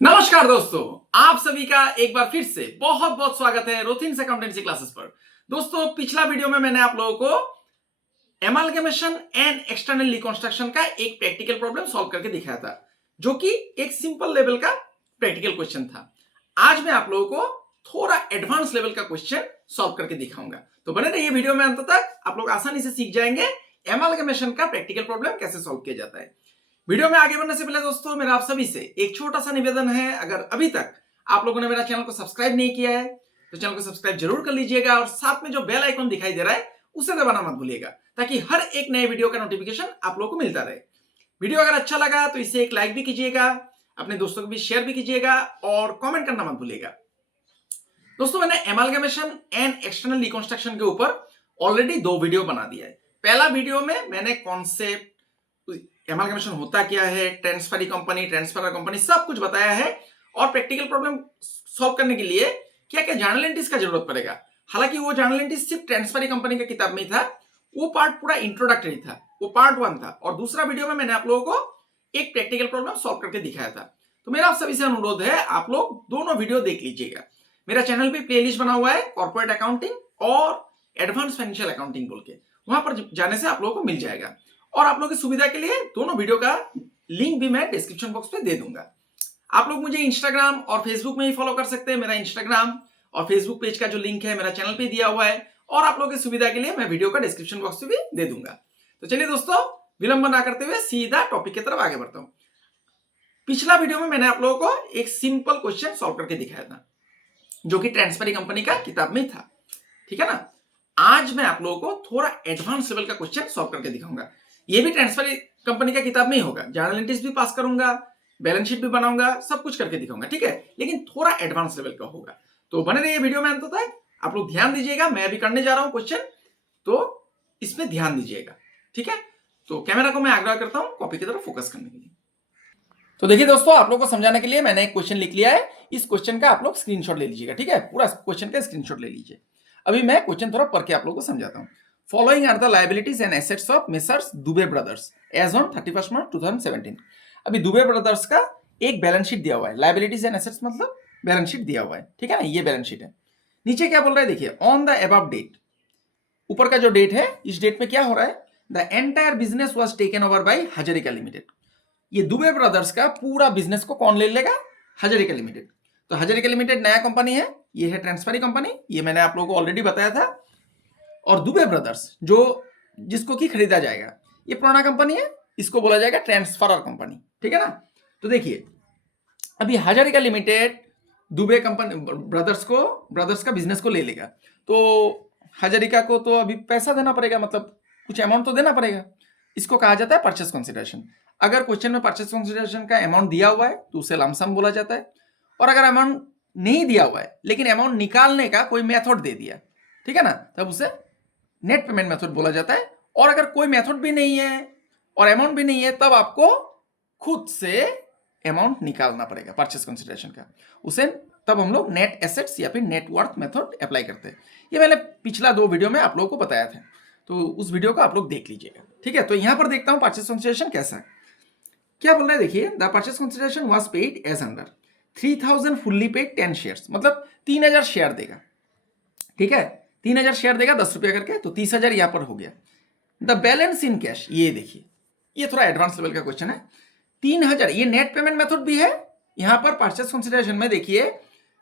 नमस्कार दोस्तों, आप सभी का एक बार फिर से बहुत बहुत स्वागत है रोथिन्स अकाउंटेंसी क्लासेस पर। दोस्तों, पिछला वीडियो में मैंने आप लोगों को एमालगमेशन एंड एक्सटर्नल रिकंस्ट्रक्शन का एक प्रैक्टिकल प्रॉब्लम सॉल्व करके दिखाया था, जो कि एक सिंपल लेवल का प्रैक्टिकल क्वेश्चन था। आज मैं आप लोगों को थोड़ा एडवांस लेवल का क्वेश्चन सॉल्व करके दिखाऊंगा, तो बने रहिए वीडियो में अंत तक। आप लोग आसानी से सीख जाएंगे एमालगमेशन का प्रैक्टिकल प्रॉब्लम कैसे सॉल्व किया जाता है। वीडियो में आगे बढ़ने से पहले दोस्तों, मेरा आप सभी से एक छोटा सा निवेदन है। अगर अभी तक आप लोगों ने मेरा चैनल को सब्सक्राइब नहीं किया है तो चैनल को सब्सक्राइब जरूर कर लीजिएगा, और साथ में जो बेल आइकन दिखाई दे रहा है उसे दबाना मत भूलिएगा, ताकि हर एक नए वीडियो का नोटिफिकेशन आप लोगों को मिलता रहे। वीडियो अगर अच्छा लगा तो इसे एक लाइक भी कीजिएगा, अपने दोस्तों को भी शेयर भी कीजिएगा, और कॉमेंट करना मत भूलिएगा। दोस्तों, मैंने एमालगमेशन एंड एक्सटर्नल रिकंस्ट्रक्शन के ऊपर ऑलरेडी 2 वीडियो बना दिया है। पहला वीडियो में मैंने कॉन्सेप्ट, एमालगमेशन होता क्या है, ट्रांसफर कंपनी सब कुछ बताया है, और प्रैक्टिकल प्रॉब्लम सॉल्व करने के लिए क्या क्या जर्नल एंट्रीज का जरूरत पड़ेगा। हालांकि वो जर्नल एंट्रीज सिर्फ ट्रांसफर कंपनी की किताब में ही था, वो पार्ट पूरा इंट्रोडक्टरी था, वो पार्ट 1 था। और दूसरा वीडियो में मैंने आप लोगों को एक प्रैक्टिकल प्रॉब्लम सॉल्व करके दिखाया था। तो मेरा आप सभी से अनुरोध है, आप लोग दोनों वीडियो देख लीजिएगा। मेरा चैनल पे प्लेलिस्ट बना हुआ है कॉर्पोरेट अकाउंटिंग और एडवांस फाइनेंशियल अकाउंटिंग बोल के, वहां पर जाने से आप लोगों को मिल जाएगा। और आप लोगों की सुविधा के लिए दोनों वीडियो का लिंक भी मैं डिस्क्रिप्शन बॉक्स में दे दूंगा। आप लोग मुझे इंस्टाग्राम और फेसबुक में ही फॉलो कर सकते हैं। मेरा इंस्टाग्राम और फेसबुक पेज का जो लिंक है मेरा चैनल पे दिया हुआ है, और आप लोगों की सुविधा के लिए मैं वीडियो का डिस्क्रिप्शन बॉक्स में भी दे दूंगा। तो चलिए दोस्तों, विलंब ना करते हुए सीधा टॉपिक की तरफ आगे बढ़ता हूं। पिछला वीडियो में मैंने आप लोगों को एक सिंपल क्वेश्चन सॉल्व करके दिखाया था, जो कि ट्रांसफर कंपनी का किताब में था, ठीक है ना। आज मैं आप लोगों को थोड़ा एडवांस लेवल का क्वेश्चन सॉल्व करके दिखाऊंगा। ये भी ट्रांसफर कंपनी का किताब में ही होगा, जर्नल एंट्रीज भी पास करूंगा, बैलेंस शीट भी बनाऊंगा, सब कुछ करके दिखाऊंगा, ठीक है। लेकिन थोड़ा एडवांस लेवल का होगा, तो बने रहिए वीडियो में अंत तक। आप लोग ध्यान दीजिएगा, मैं अभी करने जा रहा हूं क्वेश्चन, तो इसमें ध्यान दीजिएगा, ठीक है। तो कैमरा को मैं आग्रह करता हूं कॉपी की तरफ फोकस करने के लिए। तो देखिए दोस्तों, आप लोगों को समझाने के लिए मैंने एक क्वेश्चन लिख लिया है। इस क्वेश्चन का आप लोग स्क्रीनशॉट ले लीजिएगा, ठीक है। पूरा क्वेश्चन का स्क्रीनशॉट ले लीजिए। अभी मैं क्वेश्चन थोड़ा पढ़ के आप लोगों को समझाता हूं। Following are the liabilities and assets of Messrs Dubey brothers as on 31 March 2017। अभी दुबे ब्रदर्स का एक बैलेंस शीट दिया हुआ है। लायबिलिटीज एंड एसेट्स मतलब बैलेंस शीट दिया हुआ है, ठीक है ना। ये बैलेंस शीट है। नीचे क्या बोल रहा है देखिए, ऑन द अबव डेट, ऊपर का जो डेट है, इस डेट में क्या हो रहा है, the entire business was taken over by Hazarika limited. ये दुबे ब्रदर्स का पूरा बिजनेस को कौन ले लेगा, हजारिका लिमिटेड। तो हजारिका लिमिटेड नया कंपनी है, ये है ट्रांसफरी कंपनी, ये मैंने आप लोगों को ऑलरेडी बताया था। और दुबे ब्रदर्स जो जिसको की खरीदा जाएगा, ये पुराना कंपनी है, इसको बोला जाएगा ट्रांसफरर कंपनी, ठीक है ना। तो देखिए, अभी Hazarika limited Dubey company brothers का बिजनेस को ले लेगा, तो हजारिका को तो अभी पैसा देना पड़ेगा, मतलब कुछ अमाउंट तो देना पड़ेगा। इसको कहा जाता है परचेस कंसिडरेशन। अगर क्वेश्चन में परचेस कंसिडरेशन का अमाउंट दिया हुआ है तो उसे लमसम बोला जाता है, और अगर अमाउंट नहीं दिया हुआ है लेकिन अमाउंट निकालने का कोई मेथड दे दिया, ठीक है ना, तब उसे नेट पेमेंट मेथड बोला जाता है। और अगर कोई मेथड भी नहीं है और अमाउंट भी नहीं है, तब आपको खुद से अमाउंट निकालना पड़ेगा परचेस कंसिडरेशन का। उसे तब हम लोग नेट एसेट्स या फिर नेट वर्थ मेथड अप्लाई करते हैं। ये मैंने पिछला 2 वीडियो में आप लोगों को बताया था, तो उस वीडियो को आप लोग देख लीजिएगा, ठीक है। तो यहां पर देखता हूं परचेस कंसिडरेशन कैसा है। क्या बोल रहा है देखिए, the purchase consideration was paid as under 3000 fully paid 10 shares, मतलब 3000 शेयर देगा, ठीक है। 3000 शेयर देगा 10 रुपया करके, तो 30,000 यहां पर हो गया। द बैलेंस इन कैश, ये देखिए, ये थोड़ा एडवांस लेवल का क्वेश्चन है। 3000 ये नेट पेमेंट मेथड भी है, यहां पर परचेस कंसिडरेशन में देखिए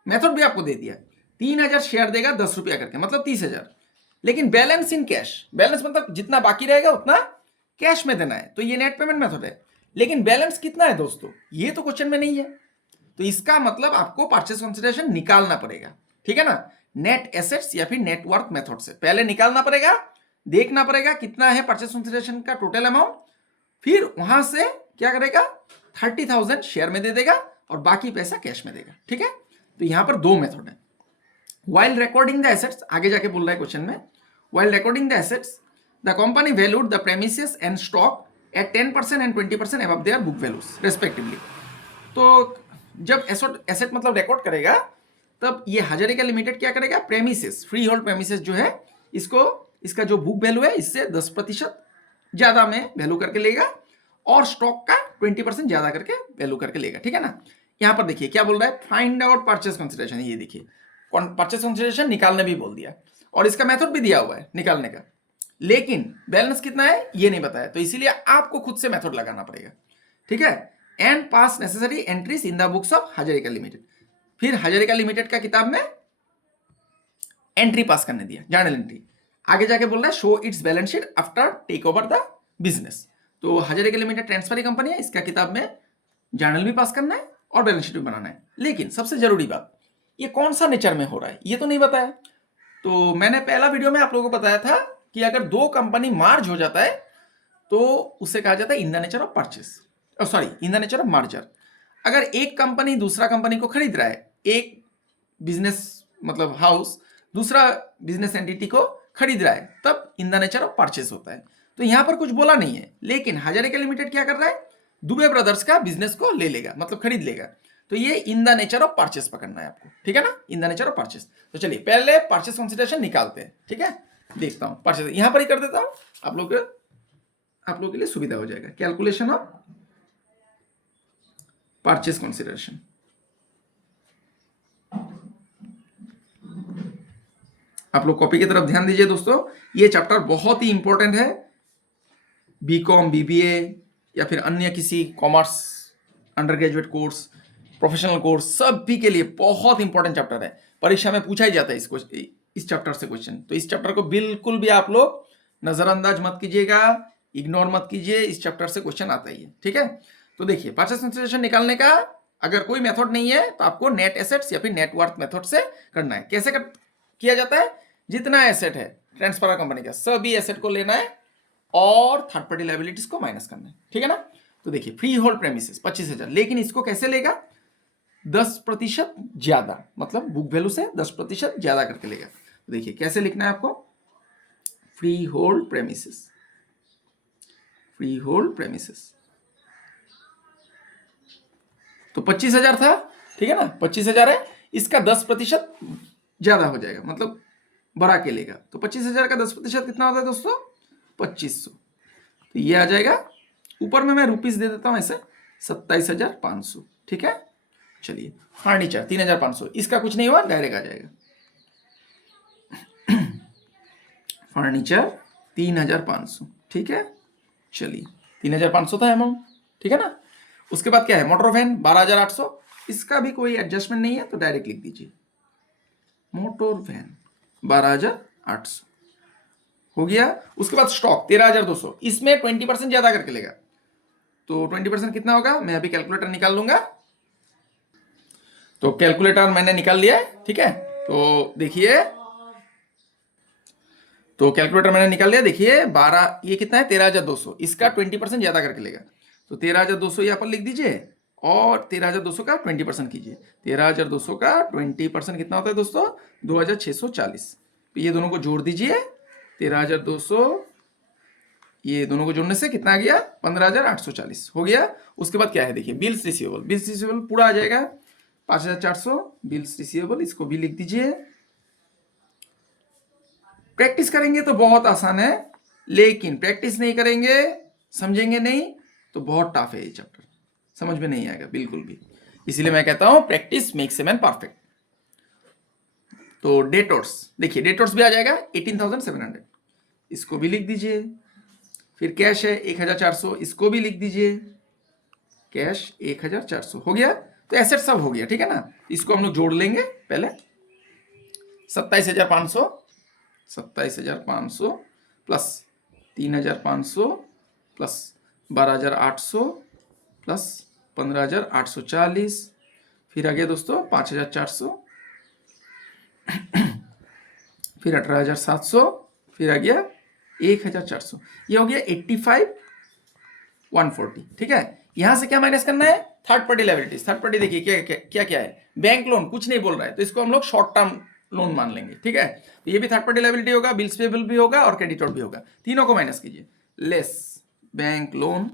मेथड भी आपको दे दिया। 3000 शेयर देगा 10 रुपया करके, मतलब 30,000। लेकिन बैलेंस इन कैश, बैलेंस मतलब जितना बाकी रहेगा उतना कैश में देना है, तो ये नेट पेमेंट मेथड है। लेकिन बैलेंस कितना है दोस्तों, ये तो क्वेश्चन में नहीं है, तो इसका मतलब आपको परचेस कंसिडरेशन निकालना पड़ेगा, ठीक है ना। नेट एसेट्स या फिर नेट वर्थ मेथड से पहले निकालना पड़ेगा, देखना पड़ेगा कितना है परचेस कंसिडरेशन का टोटल अमाउंट, फिर वहां से क्या करेगा, 30,000 शेयर में दे देगा और बाकी पैसा कैश में देगा, ठीक है। तो यहां पर 2 मेथड है। वाइल रिकॉर्डिंग द एसेट्स, आगे जाके बोल रहा है क्वेश्चन में, while recording the assets the company valued the premises and stock at 10% and 20% above their book values respectively. तो जब एसेट मतलब रिकॉर्ड करेगा, तब ये हजारिका लिमिटेड क्या करेगा, प्रेमिसेस, फ्री होल्ड प्रेमिसेस जो है, इसको इसका जो बुक वैल्यू है इससे 10% ज्यादा में वैल्यू करके लेगा, और स्टॉक का 20% ज्यादा करके वैल्यू करके लेगा, ठीक है ना। यहां पर देखिए क्या बोल रहा है, फाइंड आउट परचेस कंसिडरेशन। ये देखिए परचेस कंसिडरेशन निकालने भी बोल दिया और इसका मेथड भी दिया हुआ है निकालने का, लेकिन बैलेंस कितना है ये नहीं बताया, तो इसीलिए आपको खुद से मेथड लगाना पड़ेगा, ठीक है। And pass necessary entries in the books of Hazarika limited. फिर हजारिका लिमिटेड का किताब में एंट्री पास करने दिया, जर्नल एंट्री। आगे जाके बोल रहा है show its balance sheet after take over the business. तो हजारिका लिमिटेड ट्रांसफर कंपनी है, इसका किताब में जर्नल भी पास करना है और बैलेंस शीट भी बनाना है। लेकिन सबसे जरूरी बात, ये कौन सा नेचर में हो रहा है ये तो नहीं बताया। तो मैंने पहला वीडियो में आप लोगों को बताया था कि अगर दो कंपनी मार्ज हो जाता है तो उसे कहा जाता है in the nature of purchase, sorry in the nature of merger. अगर एक कंपनी दूसरा कंपनी को खरीद रहा है, एक बिजनेस मतलब हाउस दूसरा बिजनेस एंटिटी को खरीद रहा है, तब in the nature of purchase होता है। तो यहां पर कुछ बोला नहीं है, लेकिन हजारिका लिमिटेड क्या कर रहा है, दुबे ब्रदर्स का बिजनेस को ले लेगा, मतलब खरीद लेगा। तो ये in the nature of purchase पकड़ना है आपको, ठीक है ना, in the nature of purchase. तो चलिए पहले परचेस कंसिडरेशन निकालते हैं, ठीक है। देखता हूं परचेस यहां पर ही कर देता हूं, आप लोग के लिए सुविधा हो जाएगा। कैलकुलेशन ऑफ परचेस कंसिडरेशन, आप लोग कॉपी की तरफ ध्यान दीजिए दोस्तों। ये चैप्टर बहुत ही इंपॉर्टेंट है, बीकॉम बीबीए या फिर अन्य किसी commerce under graduate course professional course सभी के लिए बहुत इंपॉर्टेंट चैप्टर है। परीक्षा में पूछा ही जाता है इस चैप्टर से क्वेश्चन। तो इस चैप्टर को बिल्कुल भी आप लोग नजरअंदाज मत कीजिएगा, इग्नोर मत कीजिए, इस चैप्टर से क्वेश्चन आता ही है, ठीक है। तो देखिए परचेस कंसिडरेशन निकालने का अगर कोई मेथड नहीं है तो आपको नेट एसेट्स या फिर नेटवर्थ मेथड से करना है। कैसे किया जाता है, जितना एसेट है ट्रांसफर कंपनी का सभी एसेट को लेना है और थर्ड पार्टी लायबिलिटीज को माइनस करना है, ठीक है ना। तो देखिए फ्री होल्ड प्रेमिसेस 25,000, लेकिन इसको कैसे लेगा, 10% ज्यादा, मतलब बुक वैल्यू से 10% ज्यादा करके लेगा। तो देखिए कैसे लिखना है आपको, free hold premises, free hold premises. तो 25,000 था, ठीक है ना, 25,000 है, इसका 10% ज्यादा हो जाएगा, मतलब बढ़ा के लेगा। तो 25,000 का 10% कितना होता है दोस्तों, 2500। तो ये आ जाएगा, ऊपर में मैं रुपीस दे देता हूं ऐसे 27,500, ठीक है। चलिए फर्नीचर 3,500, इसका कुछ नहीं हुआ डायरेक्ट आ जाएगा। फर्नीचर 3,500, ठीक है। चलिए 3,500 था अमाउंट, ठीक है ना। उसके बाद क्या है, मोटर वैन 12,800, इसका भी कोई एडजस्टमेंट नहीं है तो डायरेक्ट लिख दीजिए मोटर वैन 12,800 हो गया। उसके बाद स्टॉक 13,200, इसमें 20% ज्यादा करके लेगा। तो 20% कितना होगा, मैं अभी कैलकुलेटर निकाल लूंगा। तो कैलकुलेटर मैंने निकाल लिया, ठीक है। तो देखिए, तो कैलकुलेटर मैंने निकाल लिया, देखिए 12, ये कितना है 13,200, इसका 20% ज्यादा करके लेगा। तो 13,200 यहां पर लिख दीजिए और 13,200 का 20% कीजिए। 13,200 का 20% कितना होता है दोस्तों, 2,640। तो ये दोनों को जोड़ दीजिए, 13,200 ये दोनों को जोड़ने से कितना आ गया, 15,840 हो गया। उसके बाद क्या है देखिए, बिल्स रिसीवेबल, बिल्स रिसीवेबल पूरा आ जाएगा 5,400, बिल्स रिसीवेबल इसको भी लिख दीजिए। प्रैक्टिस करेंगे तो बहुत आसान है, लेकिन प्रैक्टिस नहीं करेंगे, समझेंगे नहीं तो बहुत टफ है ये चैप्टर, समझ में नहीं आएगा बिल्कुल भी। इसीलिए मैं कहता हूं practice makes a man perfect. तो डेटर्स, देखिए डेटर्स भी आ जाएगा 18,700, इसको भी लिख दीजिए। फिर कैश है 1,400, इसको भी लिख दीजिए, कैश 1,400 हो गया। तो एसेट सब हो गया, ठीक है ना। इसको हम लोग जोड़ लेंगे पहले, 27,500, 27,500 प्लस 3,500 प्लस 12,800 प्लस 15,840, फिर आ गया दोस्तों 5,400, फिर 18,700, फिर आ गया 1,400, ये हो गया 85,140, ठीक है। यहां से क्या माइनस करना है, third party liabilities. Third party देखिए क्या क्या क्या है, बैंक लोन कुछ नहीं बोल रहा है तो इसको हम लोग शॉर्ट टर्म लोन मान लेंगे, ठीक है। तो ये भी थर्ड पार्टी लायबिलिटी होगा, बिल्स पेबल भी होगा और क्रेडिटर भी होगा, तीनों को माइनस कीजिए। Less bank loan,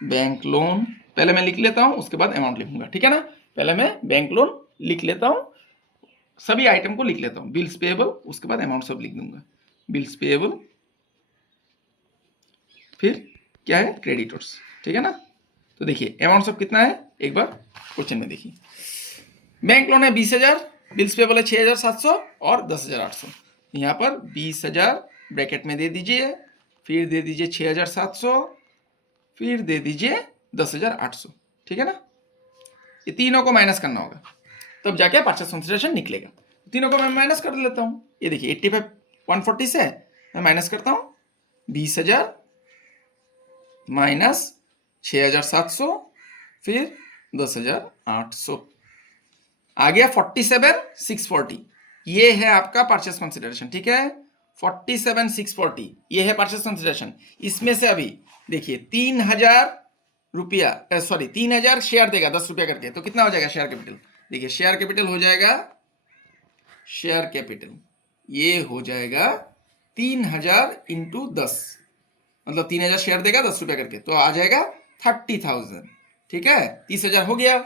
bank loan पहले मैं लिख लेता हूं, उसके बाद अमाउंट लिखूंगा, ठीक है ना। पहले मैं बैंक लोन लिख लेता हूं, सभी आइटम को लिख लेता हूं, बिल्स पेएबल, उसके बाद अमाउंट सब लिख दूंगा, बिल्स पेएबल, फिर क्या है क्रेडिटर्स, ठीक है ना। तो देखिए अमाउंट सब कितना है, एक बार क्वेश्चन में देखिए। बैंक लोन है 20,000, बिल्स पेबल है 6,700 और 10,800। यहाँ पर 20,000 ब्रैकेट में दे दीजिए, फिर दे दीजिए 6,700, फिर दे दीजिए 10,800, ठीक है ना। ये तीनों को माइनस करना होगा, तब जाके परचेस कंसीडरेशन निकलेगा। तीनों को मैं माइनस कर लेता हूँ। ये देखिए 85 140 से मैं माइनस करता हूँ, 20,000 माइनस 6,700 फिर 10,800 आ गया 47,640। ये है आपका परचेस कंसीडरेशन, ठीक है। 47,640 ये है परचेस कंसीडरेशन। इसमें से अभी देखिए 3,000 रुपया, सॉरी 3,000 शेयर देगा 10 रुपया करके, तो कितना हो जाएगा शेयर कैपिटल। देखिए शेयर कैपिटल हो जाएगा, शेयर कैपिटल ये हो जाएगा 3,000 इंटू 10, मतलब 3,000 शेयर देगा 10 रुपया करके, तो आ जाएगा 30,000, ठीक है। 30,000 हो गया।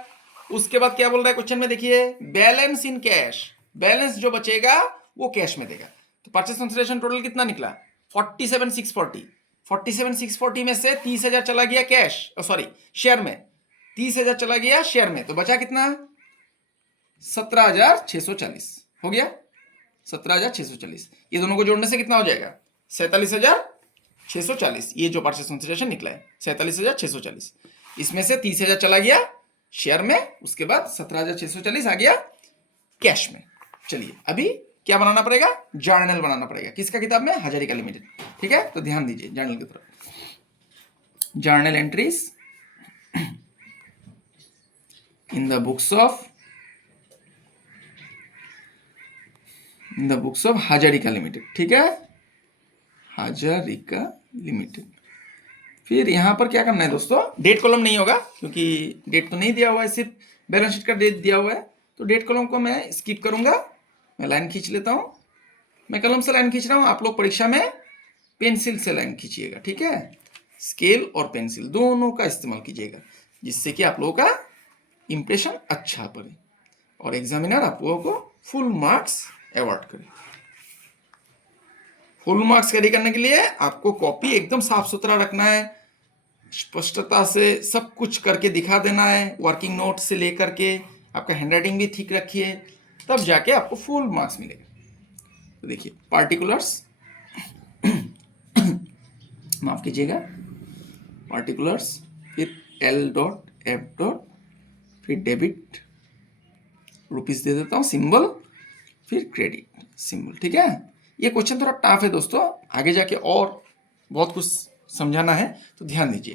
उसके बाद क्या बोल रहा है क्वेश्चन में, देखिए बैलेंस इन कैश, बैलेंस जो बचेगा वो कैश में देगा। तो परचेस कंसीडरेशन टोटल कितना निकला 47,640। 47,640 में से 30,000 चला गया कैश, सॉरी शेयर में, 30,000 चला गया शेयर में, तो बचा कितना 17,640 हो गया। 17,640 ये दोनों को जोड़ने से कितना हो जाएगा 47,640। ये जो परचेस कंसीडरेशन निकला है 47,640, इसमें से 30,000 चला गया शेयर में, उसके बाद 17,640 आ गया कैश में। चलिए अभी क्या बनाना पड़ेगा, जर्नल बनाना पड़ेगा। किसका किताब में, हजारिका लिमिटेड, ठीक है। तो ध्यान दीजिए जर्नल की तरफ। Journal entries in the books of Hazarika limited, ठीक है, हजारिका लिमिटेड। फिर यहां पर क्या करना है दोस्तों, डेट कॉलम नहीं होगा क्योंकि डेट तो नहीं दिया हुआ है, सिर्फ बैलेंस शीट का डेट दिया हुआ है। तो डेट कॉलम को मैं स्किप करूंगा, मैं लाइन खींच लेता हूं। मैं कलम से लाइन खींच रहा हूं, आप लोग परीक्षा में पेंसिल से लाइन खींचिएगा, ठीक है। स्केल और पेंसिल दोनों का इस्तेमाल कीजिएगा, जिससे कि आप लोगों का इंप्रेशन अच्छा पड़े और एग्जामिनर आप लोगों को फुल मार्क्स अवार्ड करे। फुल मार्क्स कैरी करने के लिए आपको कॉपी एकदम साफ सुथरा रखना है, स्पष्टता से सब कुछ करके दिखा देना है, वर्किंग नोट से लेकर के आपका हैंडराइटिंग भी ठीक रखिए, तब जाके आपको फुल मार्क्स मिलेगा। तो देखिए पार्टिकुलर्स माफ कीजिएगा, पार्टिकुलर्स, फिर एल डॉट एफ डॉट, फिर डेबिट रुपीस दे देता हूँ सिंबल, फिर क्रेडिट सिंबल, ठीक है। ये क्वेश्चन थोड़ा टफ है दोस्तों, आगे जाके और बहुत कुछ समझाना है, तो ध्यान दीजिए।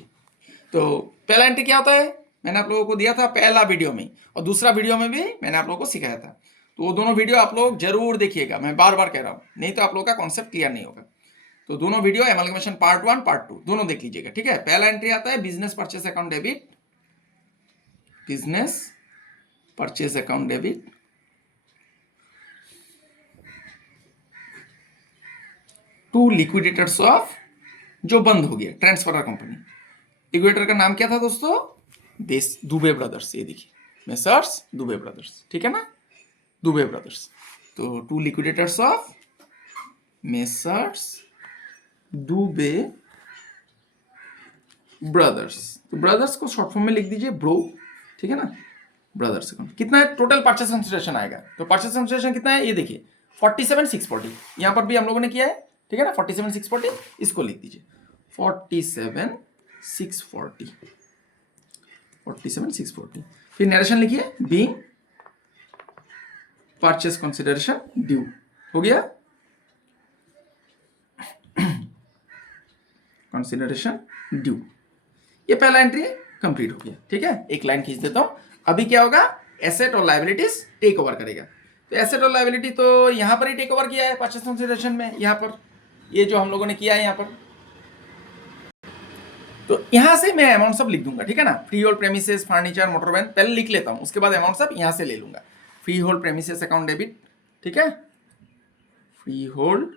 तो पहला एंट्री क्या होता है, मैंने आप लोगों को दिया था पहला वीडियो में, और दूसरा वीडियो में भी मैंने आप लोगों को सिखाया था। तो वो दोनों वीडियो आप लोग जरूर देखिएगा, मैं बार बार कह रहा हूँ, नहीं तो आप लोगों का कॉन्सेप्ट क्लियर नहीं होगा। तो दोनों वीडियो एमालगमेशन पार्ट 1 पार्ट 2 दोनों देख लीजिएगा, ठीक है। पहला एंट्री आता है business purchase account debit, business purchase account debit, to liquidators of, जो बंद हो गया, ट्रांसफरर कंपनी। लिक्विडेटर का नाम क्या था दोस्तों, दुबे ब्रदर्स। ये देखिए मेसर्स दुबे ब्रदर्स, ठीक है ना, दुबे ब्रदर्स। तो to liquidators of Messrs Dubey brothers. तो ब्रदर्स को शॉर्ट फॉर्म में लिख दीजिए ब्रो, ठीक है ना, ब्रदर्स। कितना है टोटल परचेस कंसीडरेशन आएगा, तो परचेस कंसीडरेशन कितना है ये देखिए 47,640, यहां पर भी हम लोगों ने किया है, ठीक है ना। 47,640 इसको लिख दीजिए 47,640, 47,640। फिर नरेशन लिखिए बीइंग परचेस कंसीडरेशन ड्यू, हो गया कंसीडरेशन ड्यू। ये पहला एंट्री कंप्लीट हो गया, ठीक है। एक लाइन खींच देता हूं। अभी क्या होगा, एसेट और लायबिलिटीज टेक ओवर करेगा। तो एसेट और लायबिलिटी तो यहां पर ही टेक ओवर किया है परचेस कंसीडरेशन में, यहां पर ये जो हम लोगों ने किया है यहां पर। तो यहां से मैं अमाउंट सब लिख दूंगा, ठीक है ना। Freehold premises, furniture, motor van पहले लिख लेता हूं, उसके बाद अमाउंट सब यहां से ले लूंगा। Free hold premises account debit, ठीक है, free hold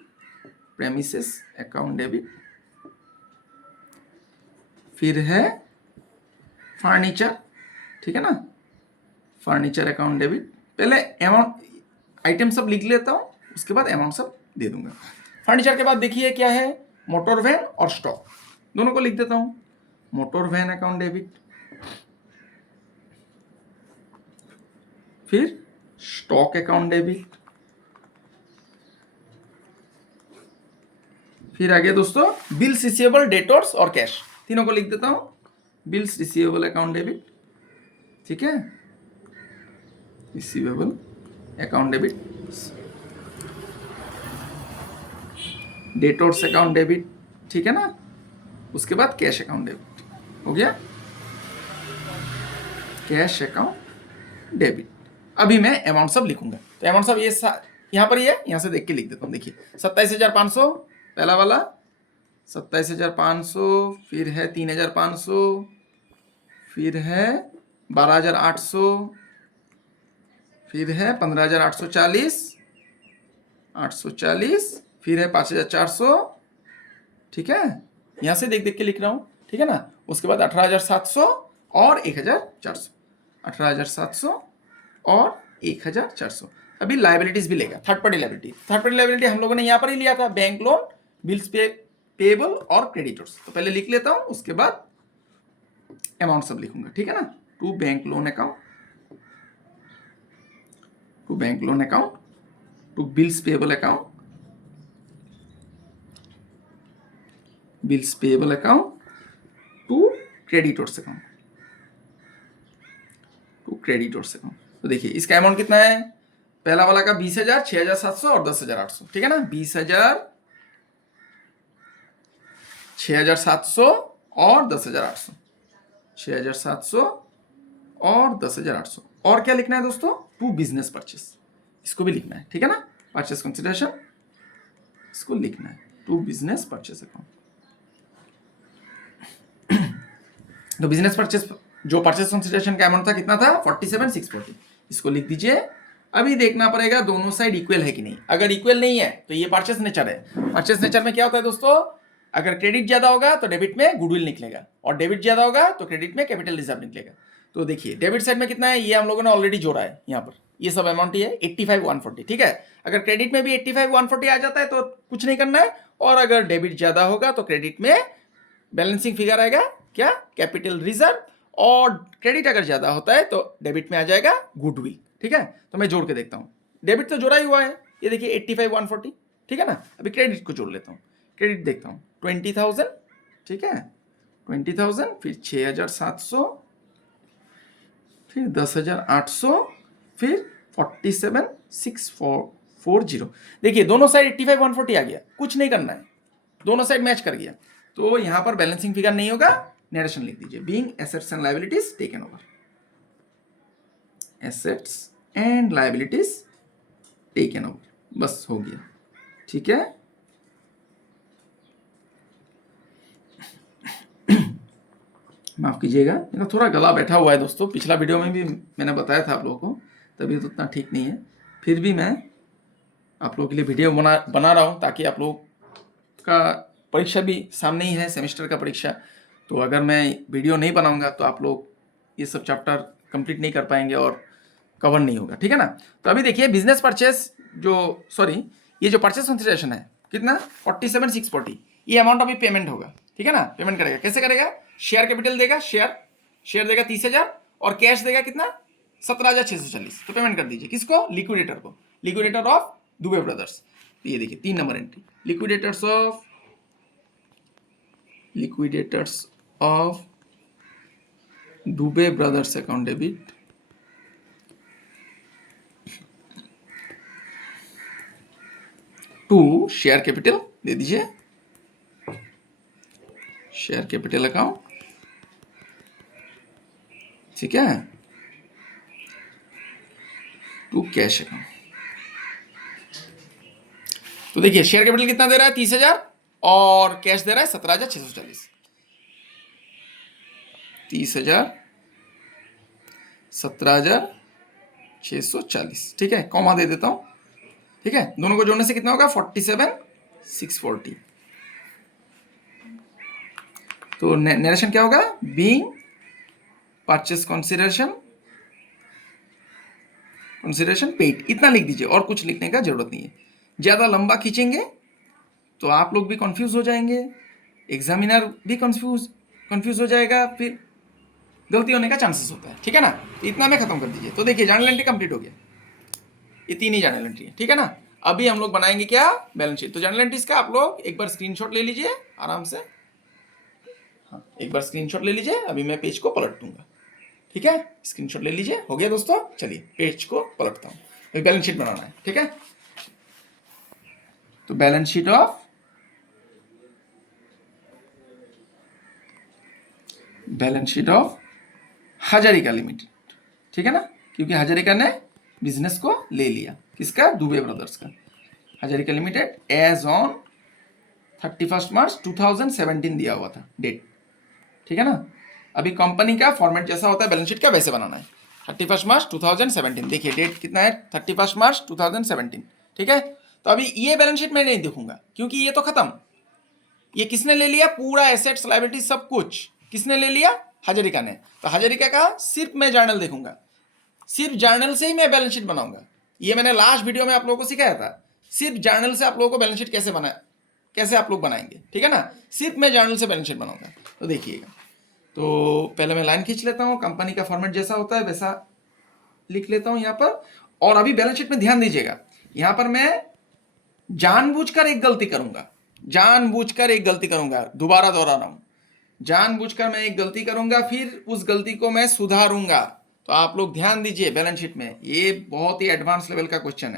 premises account debit. फिर है फर्नीचर, ठीक है ना, फर्नीचर अकाउंट डेबिट। पहले अमाउंट आइटम सब लिख लेता हूं, उसके बाद अमाउंट सब दे दूंगा। फर्नीचर के बाद देखिए क्या है, मोटर वैन और स्टॉक, दोनों को लिख देता हूं। मोटर वैन अकाउंट डेबिट, फिर स्टॉक अकाउंट डेबिट, फिर आगे दोस्तों बिल्स रिसीवेबल, डेटर्स और कैश, तीनों को लिख देता हूं। बिल्स रिसीवेबल अकाउंट डेबिट, ठीक है, receivable account debit, debtors account debit, ठीक है ना, उसके बाद कैश अकाउंट डेबिट हो गया, कैश अकाउंट डेबिट। अभी मैं अमाउंट सब लिखूंगा, तो अमाउंट सब ये यहां पर ही है, यहां से देख के लिख देता हूं। देखिए 27,500 पहला वाला, 27,500, फिर है 3,500, फिर है 12,800, फिर है 15,840, 840, फिर है 5,400, ठीक है, यहां से देख देख के लिख रहा हूं, ठीक है ना। उसके बाद 18,700 और 1,400, 18,700 और 1,400। अभी लाइबिलिटीज भी लेगा, third party liability. Third party liability हम लोगों ने यहां पर ही लिया था, बैंक लोन, बिल्स पेएबल और क्रेडिटर्स। तो पहले लिख लेता हूं, उसके बाद अमाउंट सब लिखूंगा, ठीक है ना। To bank loan account, to bank loan account, to bills payable account, bills payable account, to creditors account, to creditors account. तो देखिए इसका अमाउंट कितना है, पहला वाला का 20,000, 6,700 और 10,800, ठीक है ना। 20,000, 6,700 और 10,800, 6,700 और 10,800। और क्या लिखना है दोस्तों, टू बिजनेस परचेस, इसको भी लिखना है, ठीक है ना। परचेस कंसिडरेशन इसको लिखना है, टू बिजनेस परचेस अकाउंट। तो बिजनेस परचेस जो परचेस कंसिडरेशन का अमाउंट था कितना था, 47,640, इसको लिख दीजिए। अभी देखना पड़ेगा दोनों साइड इक्वल है कि नहीं। अगर इक्वल नहीं है तो ये परचेस नेचर है। परचेस नेचर में क्या होता है दोस्तों, अगर क्रेडिट ज्यादा होगा तो डेबिट में गुडविल निकलेगा, और डेबिट ज्यादा होगा तो क्रेडिट में कैपिटल रिजर्व निकलेगा। तो देखिए डेबिट साइड में कितना है, ये हम लोगों ने ऑलरेडी जोड़ा है यहाँ पर, ये सब अमाउंट ही है 85,140, ठीक है। अगर क्रेडिट में भी 85,140 आ जाता है तो कुछ नहीं करना है, और अगर डेबिट ज्यादा होगा तो क्रेडिट में बैलेंसिंग फिगर आएगा क्या, कैपिटल रिजर्व, और क्रेडिट अगर ज्यादा होता है तो डेबिट में आ जाएगा गुडविल, ठीक है। तो मैं जोड़ के देखता हूँ, डेबिट तो जोड़ा ही हुआ है, ये देखिए 85,140, ठीक है ना। अभी क्रेडिट को जोड़ लेता हूँ, क्रेडिट देखता हूँ 20,000, ठीक है, 20,000, फिर 6,700, फिर 10,800, फिर 47,640। देखिए दोनों साइड 85,140 आ गया, कुछ नहीं करना है, दोनों साइड मैच कर गया। तो यहां पर बैलेंसिंग फिगर नहीं होगा, नरेशन लिख दीजिए, being assets and liabilities taken over, assets and liabilities taken over, बस हो गया, ठीक है। माफ कीजिएगा, मेरा थोड़ा गला बैठा हुआ है दोस्तों, पिछला वीडियो में भी मैंने बताया था आप लोगों को, तबीयत उतना ठीक नहीं है, फिर भी मैं आप लोगों के लिए वीडियो बना रहा हूँ, ताकि आप लोग का परीक्षा भी सामने ही है, सेमेस्टर का परीक्षा। तो अगर मैं वीडियो नहीं बनाऊंगा तो आप लोग ये सब चैप्टर कंप्लीट नहीं कर पाएंगे और कवर नहीं होगा, ठीक है ना। तो अभी देखिए बिजनेस परचेस ये जो परचेस कंसिडरेशन है कितना, 47,640, ये अमाउंट अभी पेमेंट होगा, ठीक है ना। पेमेंट करेगा, कैसे करेगा, शेयर कैपिटल देगा, शेयर देगा 30,000, और कैश देगा कितना, 17,640। तो पेमेंट कर दीजिए, किसको, लिक्विडेटर को, लिक्विडेटर ऑफ दुबे ब्रदर्स। ये देखिए 3 number entry, liquidators of Dubey brothers account debit, to share capital दे दीजिए, शेयर कैपिटल अकाउंट, ठीक है, टू कैश अकाउंट। तो देखिए शेयर कैपिटल कितना दे रहा है, 30,000, और कैश दे रहा है 17,640, 30,000, 17,640, ठीक है, कॉमा दे देता हूं, ठीक है। दोनों को जोड़ने से कितना होगा, 47,640। तो नरेशन क्या होगा, बीइंग परचेस कंसिडरेशन पेड, इतना लिख दीजिए, और कुछ लिखने का जरूरत नहीं है। ज्यादा लंबा खींचेंगे तो आप लोग भी कंफ्यूज हो जाएंगे, एग्जामिनर भी कंफ्यूज हो जाएगा, फिर गलती होने का चांसेस होता है, ठीक है ना। तो इतना में खत्म कर दीजिए। तो देखिए जर्नल एंट्री कंप्लीट हो गया, ये 3 ही जर्नल एंट्री है, ठीक है ना। अभी हम लोग बनाएंगे क्या, बैलेंस शीट। तो जर्नल एंट्रीज का आप लोग एक बार स्क्रीनशॉट ले लीजिए आराम से, हाँ एक बार स्क्रीनशॉट ले लीजिए। अभी मैं पेज को पलट दूंगा, ठीक है। स्क्रीनशॉट ले लीजिए, हो गया दोस्तों। चलिए पेज को पलटता हूँ, अभी बैलेंस शीट बनाना है, ठीक है। तो balance sheet of Hazarika limited, ठीक है ना, क्योंकि हजारिका ने बिजनेस को ले लिया, किसका, दुबे ब्रदर्स का। Hazarika limited as on 31 March 2017 दिया हुआ था डेट, ठीक है ना। अभी कंपनी का फॉर्मेट जैसा होता है बैलेंस शीट का, वैसे बनाना है। 31 मार्च 2017, देखिए डेट कितना है, 31 मार्च 2017, ठीक है। तो अभी ये बैलेंस शीट मैं नहीं देखूंगा, क्योंकि ये तो खत्म। ये किसने ले लिया, पूरा एसेट्स लायबिलिटी सब कुछ किसने ले लिया, हजारिका ने। तो हजारिका का सिर्फ मैं जर्नल देखूंगा, सिर्फ जर्नल से ही मैं बैलेंस शीट बनाऊंगा। ये मैंने लास्ट वीडियो में आप लोगों को सिखाया था, सिर्फ जर्नल से आप लोगों को बैलेंस शीट कैसे आप लोग बनाएंगे, ठीक है ना। सिर्फ मैं जर्नल से बैलेंस शीट बनाऊंगा। तो देखिएगा, तो पहले मैं लाइन खींच लेता हूँ, कंपनी का फॉर्मेट जैसा होता है वैसा लिख लेता हूँ यहाँ पर। और अभी बैलेंस शीट में ध्यान दीजिएगा, यहाँ पर मैं जानबूझकर एक गलती करूंगा, दोबारा दोहरा रहा हूं, जानबूझकर मैं एक गलती करूंगा, फिर उस गलती को मैं सुधारूंगा। तो आप लोग ध्यान दीजिए, बैलेंस शीट में ये बहुत ही एडवांस लेवल का क्वेश्चन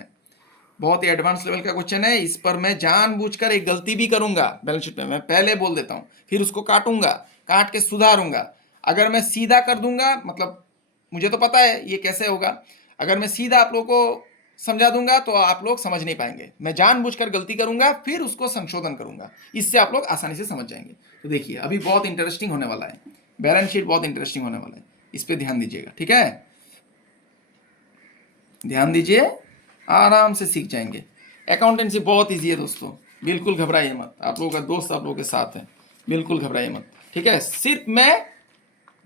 है, इस पर मैं जानबूझकर एक गलती भी करूंगा बैलेंस शीट में, मैं पहले बोल देता हूं, फिर उसको काटूंगा, काट के सुधारूंगा। अगर मैं सीधा कर दूंगा, मतलब मुझे तो पता है ये कैसे होगा, अगर मैं सीधा आप लोगों को समझा दूंगा तो आप लोग समझ नहीं पाएंगे। मैं जानबूझकर गलती करूंगा, फिर उसको संशोधन करूंगा, इससे आप लोग आसानी से समझ जाएंगे। तो देखिए अभी बहुत इंटरेस्टिंग होने वाला है, बैलेंस शीट बहुत इंटरेस्टिंग होने वाला है, इस पे ध्यान दीजिएगा, ठीक है। ध्यान दीजिए, आराम से सीख जाएंगे। अकाउंटेंसी बहुत ईजी है दोस्तों, बिल्कुल घबराइए मत, आप लोगों का दोस्त आप लोगों के साथ है, बिल्कुल घबराइए मत, ठीक है। सिर्फ मैं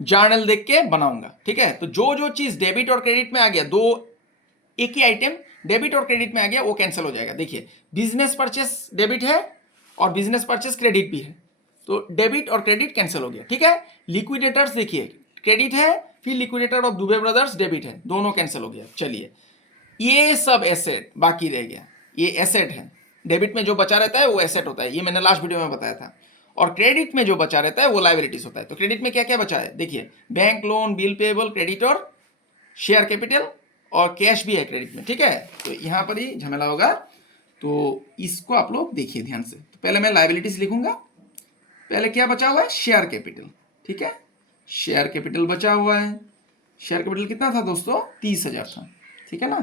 जर्नल देख के बनाऊंगा, ठीक है। तो जो जो चीज डेबिट और क्रेडिट में आ गया, दो एक ही आइटम डेबिट और क्रेडिट में आ गया, वो कैंसिल हो जाएगा। देखिए बिजनेस परचेस डेबिट है और बिजनेस परचेस क्रेडिट भी है, तो डेबिट और क्रेडिट कैंसिल हो गया, ठीक है। लिक्विडेटर्स देखिए क्रेडिट है, फिर liquidator of Dubey brothers debit है, दोनों कैंसिल हो गया। चलिए ये सब एसेट बाकी रह गया, ये एसेट है। डेबिट में जो बचा रहता है वो एसेट होता है, ये मैंने लास्ट वीडियो में बताया था। और क्रेडिट में जो बचा रहता है वो लायबिलिटीज होता है। तो क्रेडिट में क्या क्या बचा है, देखिए bank loan, bill payable, credit और शेयर कैपिटल, और कैश भी है क्रेडिट में, ठीक है। तो यहां पर ही झमेला होगा, तो इसको आप लोग देखिए ध्यान से। तो पहले मैं लायबिलिटीज लिखूंगा, पहले क्या बचा हुआ है, शेयर कैपिटल, ठीक है। शेयर कैपिटल बचा हुआ है, शेयर कैपिटल कितना था दोस्तों, 30,000 था, ठीक है ना।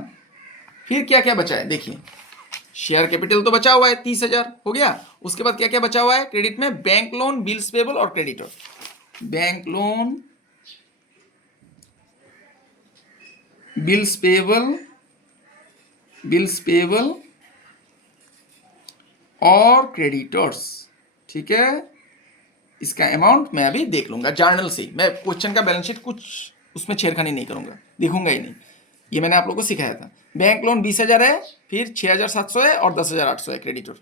फिर क्या क्या बचा है, देखिए शेयर कैपिटल तो बचा हुआ है 30,000 हो गया। उसके बाद क्या क्या बचा हुआ है क्रेडिट में, बैंक लोन, बिल्स पेबल और creditor. Bank loan, bills payable और क्रेडिटर्स, ठीक है। इसका अमाउंट मैं अभी देख लूंगा जर्नल से, मैं क्वेश्चन का बैलेंस शीट कुछ उसमें छेड़खानी नहीं करूंगा, देखूंगा ही नहीं, ये मैंने आप लोगों को सिखाया था। बैंक लोन 20,000 है, फिर 6,700 है और 10,800 है क्रेडिटर।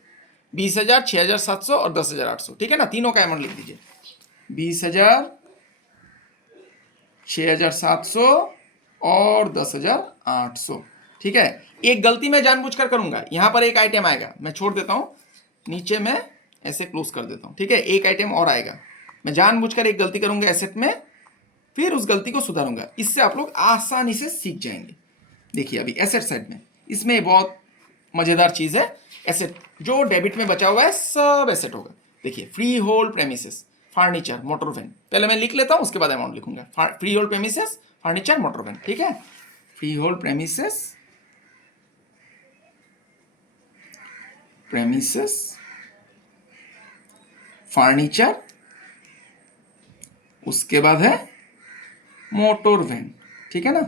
20,000, 6,700 और 10,800, ठीक है ना। तीनों का अमाउंट लिख दीजिए, 20,000, 6,700 और 10,800, ठीक है। एक गलती मैं जानबूझकर करूंगा, यहां पर एक आइटम आएगा, मैं छोड़ देता हूं नीचे, में ऐसे क्लोज कर देता हूं, ठीक है। एक आइटम और आएगा, मैं जानबूझकर एक गलती करूंगा एसेट में, फिर उस गलती को सुधारूंगा, इससे आप लोग आसानी से सीख जाएंगे। देखिए अभी एसेट साइड में, इसमें बहुत मजेदार चीज है, एसेट जो डेबिट में बचा हुआ है सब एसेट होगा। देखिए freehold premises, furniture, motor van, पहले मैं लिख लेता हूं, उसके बाद अमाउंट लिखूंगा। Freehold premises, furniture, motor van, ठीक है। फ्री होल्ड प्रेमिसेस, फर्नीचर, उसके बाद है मोटर वैन, ठीक है ना।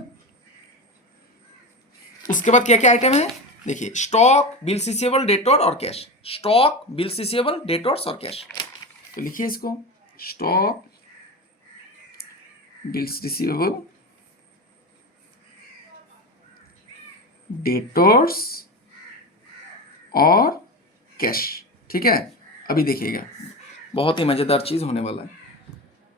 उसके बाद क्या क्या आइटम है, देखिए स्टॉक, बिल्स रिसीवेबल, डेटोर और कैश। स्टॉक, बिल्स रिसीवेबल, डेटोर्स और कैश, तो लिखिए इसको, स्टॉक, बिल्स रिसीवेबल, डेटोर्स और कैश, ठीक है। अभी देखिएगा बहुत ही मजेदार चीज होने वाला है।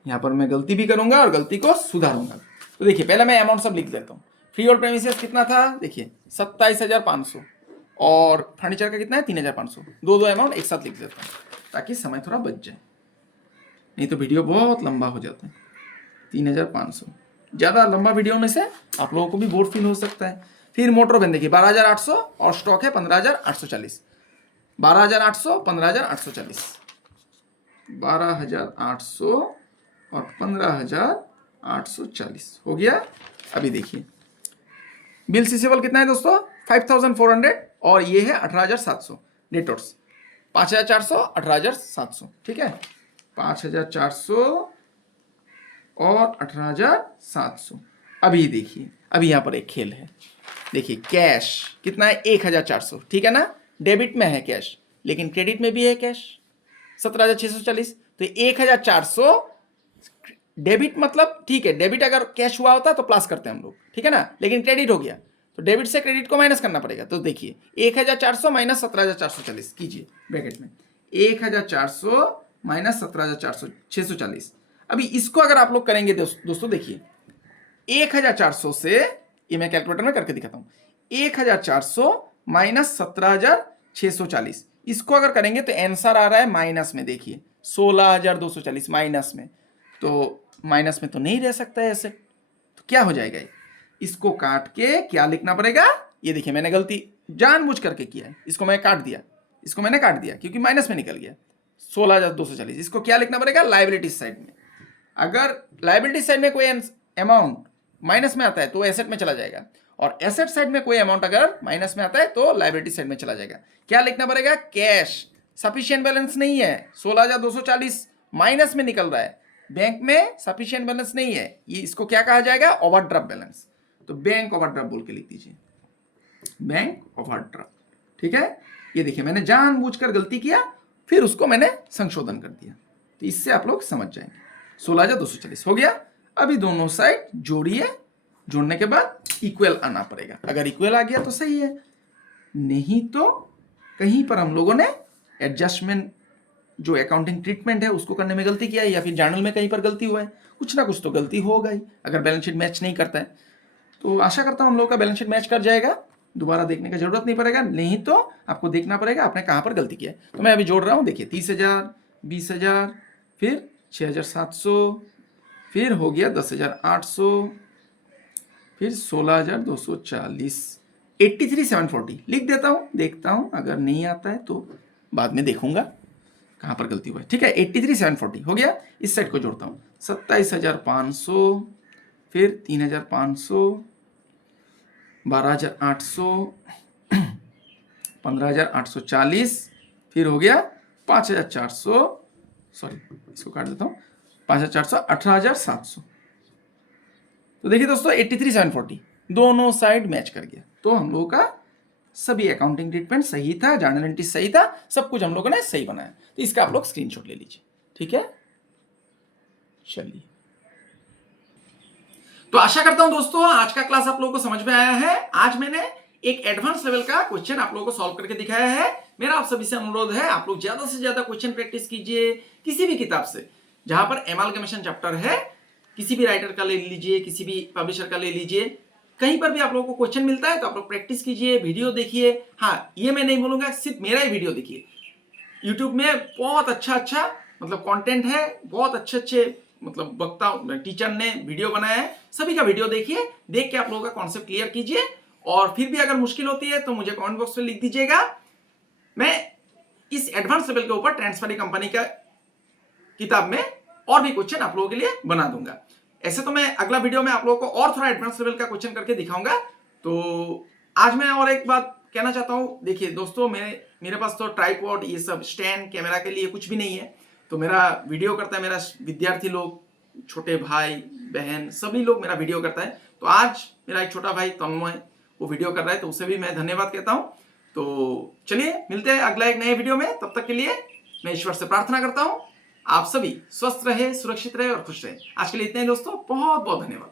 यहाँ पर मैं गलती भी करूंगा और गलती को सुधारूंगा। तो देखिए पहले मैं अमाउंट सब लिख देता हूँ। फ्री होल्ड प्रेमिसेस कितना था, देखिए 27,500 और फर्नीचर का कितना है 3,500। दो अमाउंट एक साथ लिख देता हूँ ताकि समय थोड़ा बच जाए, नहीं तो वीडियो बहुत लंबा हो जाता है। 3,500 ज़्यादा लंबा वीडियो में से आप लोगों को भी बोर फील हो सकता है। फिर मोटर वैन देखिए 12,800 और स्टॉक है 15,840। 12,800 15,840, 12,800 और 15,840 हो गया। अभी देखिए बिल रिसीवेबल कितना है दोस्तों 5,400 और ये है 18,700। डेटर्स 5,400 18,700, ठीक है 5,400 और 18,700। अभी देखिए अभी यहाँ पर एक खेल है, देखिए कैश कितना है 1,400, ठीक है ना, डेबिट में है कैश लेकिन क्रेडिट में भी है कैश 17,640। तो 1,400 डेबिट मतलब ठीक है, डेबिट अगर कैश हुआ होता तो प्लस करते हैं हम लोग, ठीक है ना, लेकिन क्रेडिट हो गया तो डेबिट से क्रेडिट को माइनस करना पड़ेगा। तो देखिए 1,400 माइनस 17,440 कीजिए ब्रैकेट में, 1,400 माइनस 17,640। अभी इसको अगर आप लोग करेंगे दोस्तों देखिए 1,400 से, ये मैं कैलकुलेटर में करके दिखाता हूं, 1,400 माइनस 17,640, इसको अगर करेंगे तो आंसर आ रहा है माइनस में, देखिए 16,240 माइनस में। तो माइनस में तो नहीं रह सकता है ऐसे, तो क्या हो जाएगा, इसको काट के क्या लिखना पड़ेगा, ये देखिए मैंने गलती जानबूझ करके किया है, इसको मैं काट दिया, इसको मैंने काट दिया क्योंकि माइनस में निकल गया 16,240। इसको क्या लिखना पड़ेगा लायबिलिटी साइड में। अगर लायबिलिटी साइड में कोई अमाउंट माइनस में आता है तो एसेट में चला जाएगा, और एसेट साइड में कोई अमाउंट अगर माइनस में आता है तो लायबिलिटी साइड में चला जाएगा। क्या लिखना पड़ेगा, कैश सफिशिएंट बैलेंस नहीं है, 16,240 माइनस में निकल रहा है, बैंक में सफिशिएंट बैलेंस नहीं है, ये इसको क्या कहा जाएगा, ओवरड्राफ्ट बैलेंस। तो बैंक ओवरड्राफ्ट बोल के लिख दीजिए, बैंक ओवरड्राफ्ट, ठीक है। ये देखिए मैंने जानबूझकर गलती किया फिर उसको मैंने संशोधन कर दिया, तो इससे आप लोग समझ जाएंगे। 16,240 हो गया। अभी दोनों साइड जोड़िए, जोड़ने के बाद इक्वल आना पड़ेगा, अगर इक्वल आ गया तो सही है, नहीं तो कहीं पर हम लोगों ने एडजस्टमेंट जो अकाउंटिंग ट्रीटमेंट है उसको करने में गलती किया है, या फिर जर्नल में कहीं पर गलती हुआ है, कुछ ना कुछ तो गलती होगा ही अगर बैलेंस शीट मैच नहीं करता है। तो आशा करता हूं हम लोग का बैलेंस शीट मैच कर जाएगा, दोबारा देखने का जरूरत नहीं पड़ेगा, नहीं तो आपको देखना पड़ेगा आपने कहां पर गलती किया है। तो मैं अभी जोड़ रहा हूं, देखिए 30,000, 20,000, फिर 6,700, फिर हो गया 10,800, फिर 16,240, 83,740 लिख देता हूं, देखता हूं अगर नहीं आता है तो बाद में देखूंगा कहां पर गलती हुआ है, ठीक है। 83,740 हो गया। इस साइड को जोड़ता हूं, 27,500, फिर 3,500, 12,800, 15,840, फिर हो गया 5,400, सॉरी इसको काट देता हूं, 5,400, 18,700। तो देखिए दोस्तों 83,740 दोनों साइड मैच कर गया, तो हम लोगों का सभी अकाउंटिंग ट्रीटमेंट सही था, जर्नल एंट्री सही था, सब कुछ हम लोगों ने सही बनाया। तो इसका आप लोग स्क्रीनशॉट ले लीजिए, ठीक है। चलिए, तो आशा करता हूं दोस्तों आज का क्लास आप लोगों को समझ में आया है। आज मैंने एक एडवांस लेवल का क्वेश्चन आप लोगों को सॉल्व करके दिखाया है। मेरा आप सभी से अनुरोध है आप लोग ज्यादा से ज्यादा क्वेश्चन प्रैक्टिस कीजिए किसी भी किताब से, जहां पर एमालगमेशन चैप्टर है, किसी भी राइटर का ले लीजिए, किसी भी पब्लिशर का ले लीजिए, कहीं पर भी आप लोगों को क्वेश्चन मिलता है तो आप लोग प्रैक्टिस कीजिए, वीडियो देखिए। हाँ, ये मैं नहीं बोलूंगा सिर्फ मेरा ही वीडियो देखिए, यूट्यूब में बहुत अच्छा मतलब कंटेंट है, बहुत अच्छे मतलब वक्ता टीचर ने वीडियो बनाया है, सभी का वीडियो देखिए, देख के आप लोगों का कॉन्सेप्ट क्लियर कीजिए। और फिर भी अगर मुश्किल होती है तो मुझे कमेंट बॉक्स में लिख दीजिएगा, मैं इस एडवांस लेवल के ऊपर ट्रांसफरी कंपनी का किताब में और भी क्वेश्चन आप लोगों के लिए बना दूंगा। ऐसे तो मैं अगला वीडियो में आप लोगों को और थोड़ा एडवांस लेवल का क्वेश्चन करके दिखाऊंगा। तो आज मैं और एक बात कहना चाहता हूं, देखिए दोस्तों मेरे पास तो ट्राइपॉड, ये सब स्टैंड कैमरा के लिए कुछ भी नहीं है, तो मेरा वीडियो करता है मेरा विद्यार्थी लोग, छोटे भाई बहन सभी लोग मेरा वीडियो करता है। तो आज मेरा एक छोटा भाई तन्मय वो वीडियो कर रहा है, तो उसे भी मैं धन्यवाद कहता हूं। तो चलिए मिलते हैं अगला एक नए वीडियो में, तब तक के लिए मैं ईश्वर से प्रार्थना करता हूं आप सभी स्वस्थ रहे, सुरक्षित रहे और खुश रहे। आज के लिए इतने ही दोस्तों, बहुत बहुत धन्यवाद।